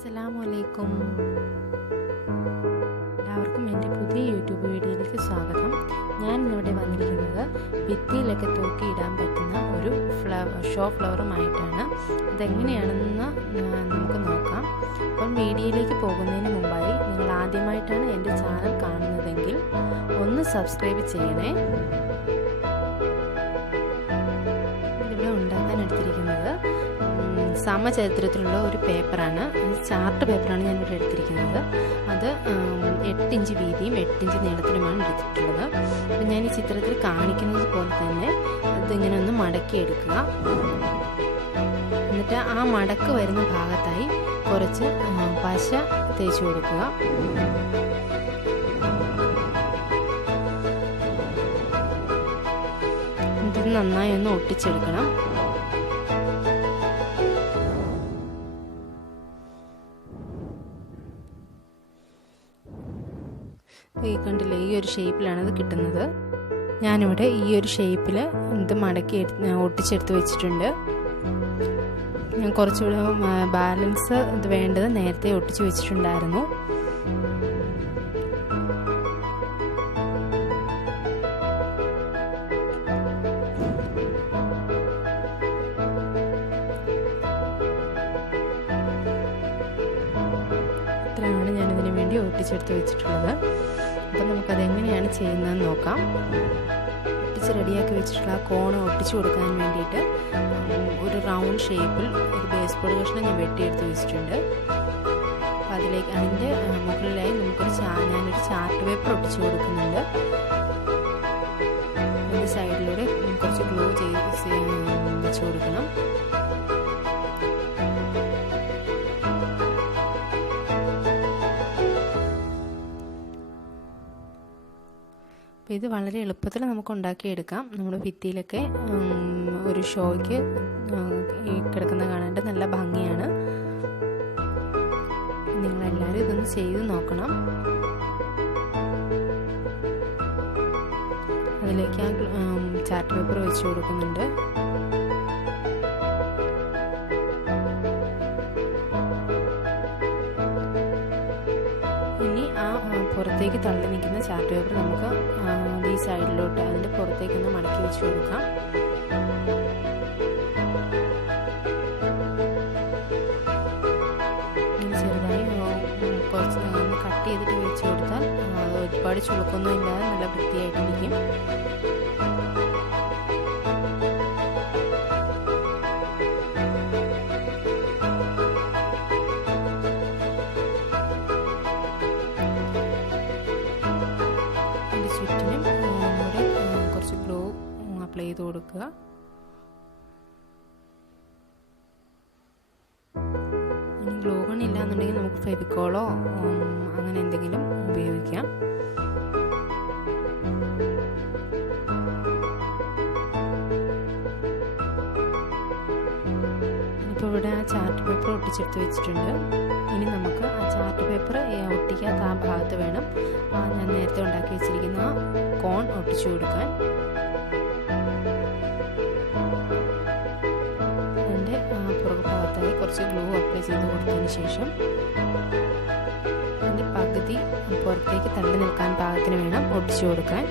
അസ്സലാമലൈക്കും. എല്ലാവർക്കും എൻ്റെ പുതിയ യൂട്യൂബ് വീഡിയോയിലേക്ക് സ്വാഗതം. ഞാൻ ഇന്നിവിടെ വന്നിരിക്കുന്നത് ഭിത്തിയിലൊക്കെ തൂക്കിയിടാൻ പറ്റുന്ന ഒരു ഷോ ഫ്ലവറുമായിട്ടാണ്. ഇതെങ്ങനെയാണെന്ന് നമുക്ക് നോക്കാം. അപ്പം വീഡിയോയിലേക്ക് പോകുന്നതിന് മുമ്പായി നിങ്ങൾ ആദ്യമായിട്ടാണ് എൻ്റെ ചാനൽ കാണുന്നതെങ്കിൽ ഒന്ന് സബ്സ്ക്രൈബ് ചെയ്യണേ. ഇതിവിടെ ഉണ്ടാക്കാൻ എടുത്തിരിക്കുന്നത് സമചതുരത്തിലുള്ള ഒരു പേപ്പറാണ്. ചാർട്ട് പേപ്പറാണ് ഞാനിവിടെ എടുത്തിരിക്കുന്നത്. അത് 8 ഇഞ്ച് വീതിയും 8 ഇഞ്ച് നീളത്തിലുമാണ് എടുത്തിട്ടുള്ളത്. അപ്പം ഞാൻ ഈ ചിത്രത്തിൽ കാണിക്കുന്നത് പോലെ തന്നെ ഇതിങ്ങനെ ഒന്ന് മടക്കി എടുക്കുക. എന്നിട്ട് ആ മടക്ക് വരുന്ന ഭാഗത്തായി കുറച്ച് പശ തേച്ച് കൊടുക്കുക. ഇത് നന്നായി ഒന്ന് ഒട്ടിച്ചെടുക്കണം. ഈ കണ്ടില്ലേ, ഈ ഒരു ഷേപ്പിലാണ് ഇത് കിട്ടുന്നത്. ഞാനിവിടെ ഈ ഒരു ഷേപ്പിൽ ഇത് മടക്കി ഒട്ടിച്ചെടുത്ത് വെച്ചിട്ടുണ്ട്. ഞാൻ കുറച്ചുകൂടെ ബാലൻസ് ഇത് വേണ്ടത് നേരത്തെ ഒട്ടിച്ച് വെച്ചിട്ടുണ്ടായിരുന്നു. ഇത്രയാണ് ഞാനിതിന് വേണ്ടി ഒട്ടിച്ചെടുത്ത് വെച്ചിട്ടുള്ളത്. അപ്പം നമുക്കതെങ്ങനെയാണ് ചെയ്യുന്നതെന്ന് നോക്കാം. ഒട്ടിച്ച് റെഡിയാക്കി വെച്ചിട്ടുള്ള ആ കോൺ ഒട്ടിച്ചു കൊടുക്കാൻ വേണ്ടിയിട്ട് ഒരു റൗണ്ട് ഷേപ്പിൽ ഒരു ബേസ്ബോൾ കഷ്ണം ഞാൻ വെട്ടിയെടുത്ത് വെച്ചിട്ടുണ്ട്. അപ്പം അതിലേക്ക് അതിൻ്റെ മുകളിലായി ഞാനൊരു ചാർട്ട് പേപ്പർ ഒട്ടിച്ചു കൊടുക്കുന്നുണ്ട്. അതിൻ്റെ സൈഡിലൂടെ കുറച്ച് ഗ്ലൂ വെച്ച് കൊടുക്കണം. ഇത് വളരെ എളുപ്പത്തിൽ നമുക്ക് ഉണ്ടാക്കിയെടുക്കാം. നമ്മുടെ ഭിത്തിയിലൊക്കെ ഒരു ഷോയ്ക്ക് കിടക്കുന്ന കാണാനായിട്ട് നല്ല ഭംഗിയാണ്. നിങ്ങളെല്ലാവരും ഇതൊന്ന് ചെയ്ത് നോക്കണം. അതിലേക്ക് ആ ചാർട്ട് പേപ്പർ വെച്ച് കൊടുക്കുന്നുണ്ട്. ഇനി ആ പുറത്തേക്ക് തള്ളി നിൽക്കുന്ന ചാർട്ട് പേപ്പർ നമുക്ക് ഈ സൈഡിലോട്ട് അതിൻ്റെ പുറത്തേക്കൊന്ന് മടക്കി വെച്ച് കൊടുക്കാം. ചെറുതായി കുറച്ച് കട്ട് ചെയ്തിട്ട് വെച്ച് കൊടുത്താൽ അത് ഒരുപാട് ചുളുക്കൊന്നും ഇല്ലാതെ നല്ല വൃത്തിയായിട്ടിരിക്കും. ചുറ്റിനും കുറച്ച് ഗ്ലൂ അപ്ലൈ ചെയ്ത് കൊടുക്കുക. ഇനി ഗ്ലൂ ഗൺ ഇല്ലാന്നുണ്ടെങ്കിൽ നമുക്ക് ഫെവിക്കോളോ അങ്ങനെ എന്തെങ്കിലും ഉപയോഗിക്കാം. ഇപ്പോൾ ഇവിടെ ആ ചാർട്ട് പേപ്പർ ഒട്ടിച്ചെടുത്ത് വെച്ചിട്ടുണ്ട്. ഇനി നമുക്ക് ആ ചാർട്ട് പേപ്പർ ഒട്ടിക്കാത്ത ആ ഭാഗത്ത് വേണം ഞാൻ നേരത്തെ ഉണ്ടാക്കി വെച്ചിരിക്കുന്ന കോൺ ഒട്ടിച്ചു കൊടുക്കാൻ. അതിൻ്റെ പുറകു ഭാഗത്തായി കുറച്ച് ഗ്ലൂ അപ്ലൈ ചെയ്ത് കൊടുത്തതിന് ശേഷം അതിൻ്റെ പകുതി പുറത്തേക്ക് തള്ളി നിൽക്കാൻ പാകത്തിന് വേണം ഒട്ടിച്ചു കൊടുക്കാൻ.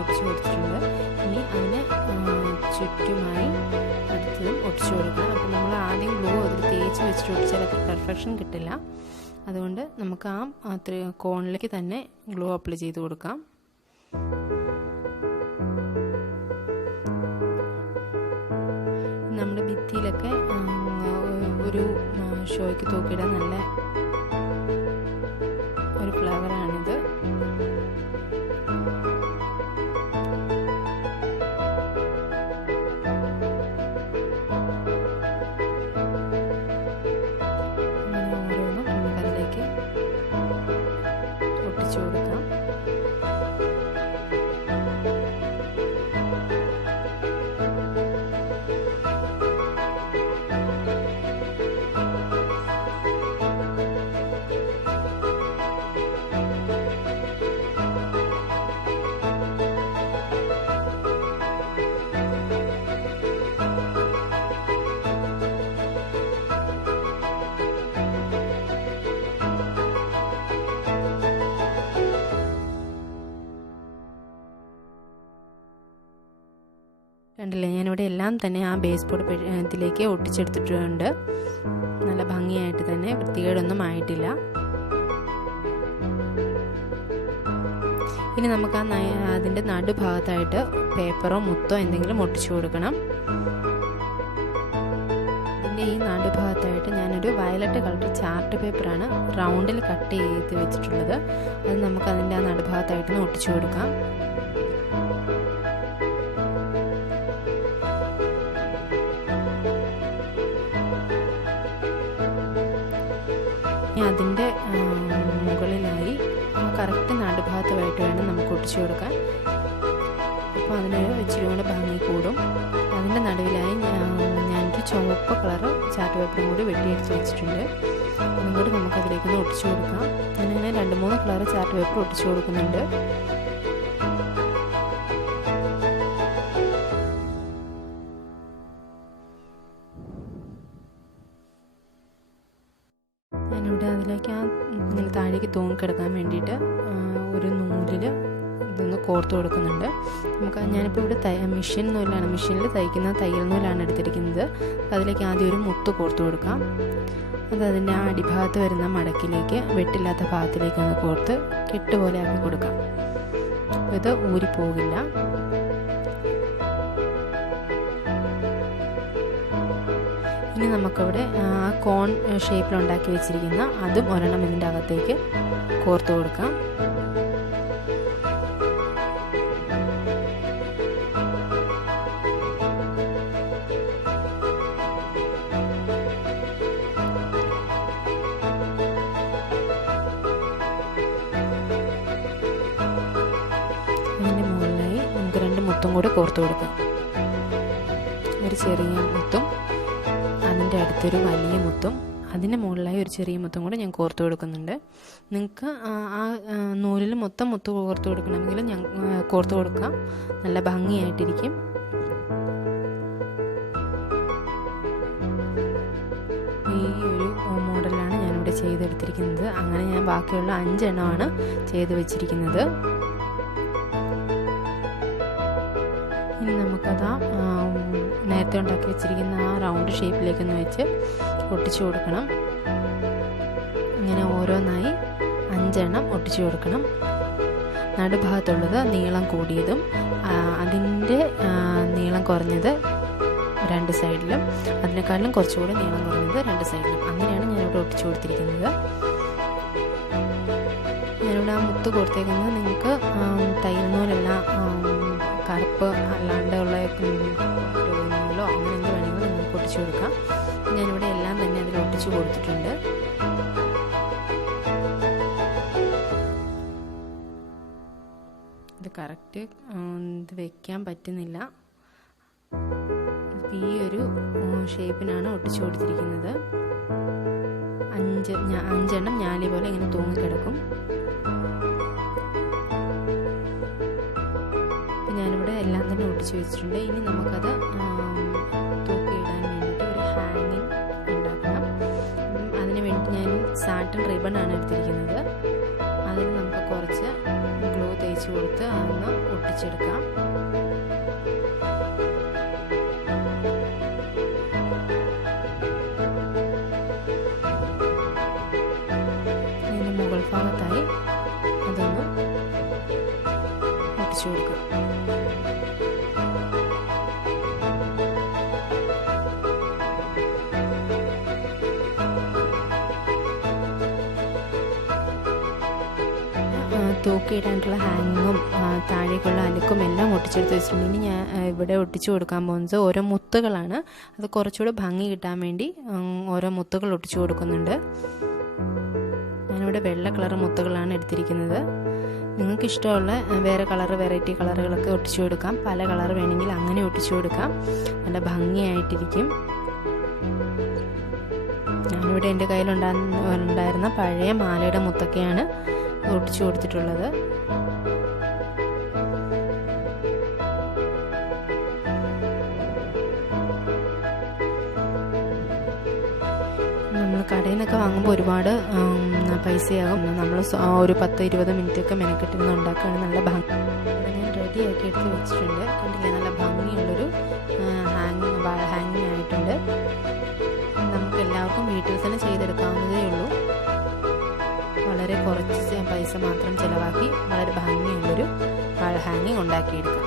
ഒട്ടിച്ചു കൊടുത്തിട്ടുണ്ട്. ഇനി അതിന് ചുറ്റുമായി അടുത്തതും ഒട്ടിച്ചു കൊടുക്കണം. അപ്പം നമ്മൾ ആദ്യം ഗ്ലൂ അതിൽ തേച്ച് വെച്ചിട്ട് ഒട്ടിച്ചാൽ അത്ര പെർഫെക്ഷൻ കിട്ടില്ല. അതുകൊണ്ട് നമുക്ക് ആ കോണിലേക്ക് തന്നെ ഗ്ലൂ അപ്ലൈ ചെയ്ത് കൊടുക്കാം. നമ്മുടെ ഭിത്തിയിലൊക്കെ ഒരു ഷോയ്ക്ക് തൂക്കിയിടാൻ നല്ല ഒരു ഫ്ലവറാണിത്. ഒട്ടിച്ചു കൊടുക്കാം. കണ്ടില്ലേ, ഞാനിവിടെ എല്ലാം തന്നെ ആ ബേസ് ബോർഡ് ഇതിലേക്ക് ഒട്ടിച്ചെടുത്തിട്ടുണ്ട്. നല്ല ഭംഗിയായിട്ട് തന്നെ, വൃത്തികേടൊന്നും ആയിട്ടില്ല. ഇനി നമുക്ക് അതിൻ്റെ നടുഭാഗത്തായിട്ട് പേപ്പറോ മുത്തോ എന്തെങ്കിലും ഒട്ടിച്ചു കൊടുക്കണം. ഇതിൻ്റെ ഈ നടുഭാഗത്തായിട്ട് ഞാനൊരു വയലറ്റ് കളർ ചാർട്ട് പേപ്പറാണ് റൗണ്ടിൽ കട്ട് ചെയ്ത് വെച്ചിട്ടുള്ളത്. അത് നമുക്ക് അതിൻ്റെ ആ നടുഭാഗത്തായിട്ടൊന്ന് ഒട്ടിച്ചു കൊടുക്കാം. അതിൻ്റെ മുകളിലായി കറക്റ്റ് നടുഭാഗത്തുമായിട്ട് വേണം നമുക്ക് ഒട്ടിച്ചു കൊടുക്കാൻ. അപ്പോൾ അതിന് ഇച്ചിരി കൂടെ ഭംഗി കൂടും. അതിൻ്റെ നടുവിലായി ഞാനൊരു ചുവപ്പ് കളറ് ചാർട്ട് പേപ്പറും കൂടി വെട്ടിയെടുത്ത് വെച്ചിട്ടുണ്ട്. അതും കൂടി നമുക്കതിലേക്കൊന്ന് ഒട്ടിച്ചു കൊടുക്കാം. ഞാനിങ്ങനെ 2-3 കളറ് ചാർട്ട് പേപ്പർ ഒട്ടിച്ചു കൊടുക്കുന്നുണ്ട്. ഞാനിവിടെ അതിലേക്ക് ഇങ്ങനെ താഴേക്ക് തൂങ്ങിക്കിടക്കാൻ വേണ്ടിയിട്ട് ഒരു നൂലിൽ ഇതൊന്ന് കോർത്ത് കൊടുക്കുന്നുണ്ട്. ഞാനിപ്പോൾ ഇവിടെ മെഷീൻ നൂലാണ്, മെഷീനിൽ തയ്ക്കുന്ന തയ്യൽ നൂലാണ് എടുത്തിരിക്കുന്നത്. അതിലേക്ക് ആദ്യം ഒരു മുത്ത് കോർത്ത് കൊടുക്കാം. അത് അതിൻ്റെ ആ അടിഭാഗത്ത് വരുന്ന മടക്കിലേക്ക്, വെട്ടില്ലാത്ത ഭാഗത്തിലേക്ക് ഒന്ന് കോർത്ത് കെട്ടുപോലെ ആക്കി കൊടുക്കാം. ഇത് ഊരിപ്പോകില്ല. ഇനി നമുക്കവിടെ കോൺ ഷേപ്പിലുണ്ടാക്കി വെച്ചിരിക്കുന്ന അതും ഒരെണ്ണം ഇതിൻ്റെ അകത്തേക്ക് കോർത്ത് കൊടുക്കാം. അതിൻ്റെ മുകളിലായി നമുക്ക് 2 മുത്തും കൂടെ കോർത്ത് കൊടുക്കാം. ഒരു ചെറിയ മുത്തും അതിൻ്റെ അടുത്തൊരു വലിയ മുത്തും, അതിൻ്റെ മുകളിലായി ഒരു ചെറിയ മുത്തും കൂടെ ഞാൻ കോർത്ത് കൊടുക്കുന്നുണ്ട്. നിങ്ങൾക്ക് ആ നൂലിൽ മൊത്തം മുത്ത് കോർത്ത് കൊടുക്കണമെങ്കിൽ ഞാൻ കോർത്ത് കൊടുക്കാം. നല്ല ഭംഗിയായിട്ടിരിക്കും. ഈ ഒരു മോഡലാണ് ഞാനിവിടെ ചെയ്തെടുത്തിരിക്കുന്നത്. അങ്ങനെ ഞാൻ ബാക്കിയുള്ള 5 എണ്ണമാണ് ചെയ്ത് വെച്ചിരിക്കുന്നത്. ഇനി നമുക്കതാ നേരത്തെ ഉണ്ടാക്കി വെച്ചിരിക്കുന്ന ആ റൗണ്ട് ഷേപ്പിലേക്കൊന്ന് വെച്ച് ഒട്ടിച്ചു കൊടുക്കണം. ഇങ്ങനെ ഓരോന്നായി 5 എണ്ണം ഒട്ടിച്ചു കൊടുക്കണം. നടുഭാഗത്തുള്ളത് നീളം കൂടിയതും അതിൻ്റെ നീളം കുറഞ്ഞത് 2 സൈഡിലും, അതിനേക്കാളും കുറച്ചുകൂടി നീളം കുറഞ്ഞത് 2 സൈഡിലും. അങ്ങനെയാണ് ഞാനിവിടെ ഒട്ടിച്ചു കൊടുത്തിരിക്കുന്നത്. ഞാനിവിടെ ആ മുത്ത് കൊടുത്തേക്കുന്നത് നിങ്ങൾക്ക് തയ്യൽ നൂലെല്ലാം കറുപ്പ് അല്ലാണ്ടുള്ള നൂലോ അങ്ങനെ എന്ത് വേണമെങ്കിലും നിങ്ങൾക്ക് ഒട്ടിച്ചു കൊടുക്കാം. ഞാനിവിടെ എല്ലാം തന്നെ അതിൽ ഒട്ടിച്ചു കൊടുത്തിട്ടുണ്ട്. ഇത് കറക്റ്റ് ഇത് വെക്കാൻ പറ്റുന്നില്ല. ഈ ഒരു ഷേപ്പിനാണ് ഒട്ടിച്ചു കൊടുത്തിരിക്കുന്നത്. 5 എണ്ണം ഞാലി പോലെ ഇങ്ങനെ തൂങ്ങിക്കിടക്കും. ഞാനിവിടെ എല്ലാം തന്നെ ഒട്ടിച്ചു വെച്ചിട്ടുണ്ട്. ഇനി നമുക്കത് തൂക്കിയിടാൻ വേണ്ടിയിട്ട് ഒരു ഹാങ്ങിങ് ഉണ്ടാക്കണം. അതിന് വേണ്ടി ഞാൻ സാറ്റൻ റിബണാണ് എടുത്തിരിക്കുന്നത്. അതിന് നമുക്ക് കുറച്ച് ഗ്ലൂ തേച്ച് കൊടുത്ത് അതൊന്ന് ഒട്ടിച്ചെടുക്കാം. അതിൻ്റെ മുകൾ ഭാഗത്തായി അതൊന്ന് ഒട്ടിച്ചു കൊടുക്കാം. തൂക്കിയിടാനുള്ള ഹാങ്ങിങ്ങും താഴേക്കുള്ള അലുക്കും എല്ലാം ഒട്ടിച്ചെടുത്ത് വെച്ചിട്ടുണ്ട്. ഇനി ഞാൻ ഇവിടെ ഒട്ടിച്ചു കൊടുക്കാൻ പോകുന്നത് ഓരോ മുത്തുകളാണ്. അത് കുറച്ചുകൂടെ ഭംഗി കിട്ടാൻ വേണ്ടി ഓരോ മുത്തുകൾ ഒട്ടിച്ചു കൊടുക്കുന്നുണ്ട്. ഞാനിവിടെ വെള്ള കളർ മുത്തുകളാണ് എടുത്തിരിക്കുന്നത്. നിങ്ങൾക്ക് ഇഷ്ടമുള്ള വേറെ വെറൈറ്റി കളറുകളൊക്കെ ഒട്ടിച്ചു കൊടുക്കാം. പല കളർ വേണമെങ്കിൽ അങ്ങനെ ഒട്ടിച്ചു കൊടുക്കാം. നല്ല ഭംഗിയായിട്ടിരിക്കും. ഞാനിവിടെ എൻ്റെ കയ്യിലുണ്ടായിരുന്ന പഴയ മാലയുടെ മുത്തൊക്കെയാണ് ഒട്ടിച്ചു കൊടുത്തിട്ടുള്ളത്. നമ്മൾ കടയിൽ നിന്നൊക്കെ വാങ്ങുമ്പോൾ ഒരുപാട് പൈസയാകും. നമ്മൾ ഒരു 10-20 മിനിറ്റൊക്കെ മെനക്കെട്ടിരുന്ന് ഉണ്ടാക്കുകയാണ്. നല്ല ഭംഗി. ഞാൻ റെഡി റെഡിയാക്കി എടുത്ത് വെച്ചിട്ടുണ്ട്. കണ്ടില്ലേ, നല്ല ഭംഗിയുള്ളൊരു വാൾ ഹാങ്ങിങ് ആയിട്ടുണ്ട്. നമുക്ക് എല്ലാവർക്കും വീട്ടിൽ തന്നെ ചെയ്തെടുക്കാവുന്നതേ ഉള്ളൂ. വളരെ കുറച്ച് പൈസ മാത്രം ചിലവാക്കി വളരെ ഭംഗിയുള്ളൊരു വാൾ ഹാങ്ങിങ് ഉണ്ടാക്കിയെടുക്കാം.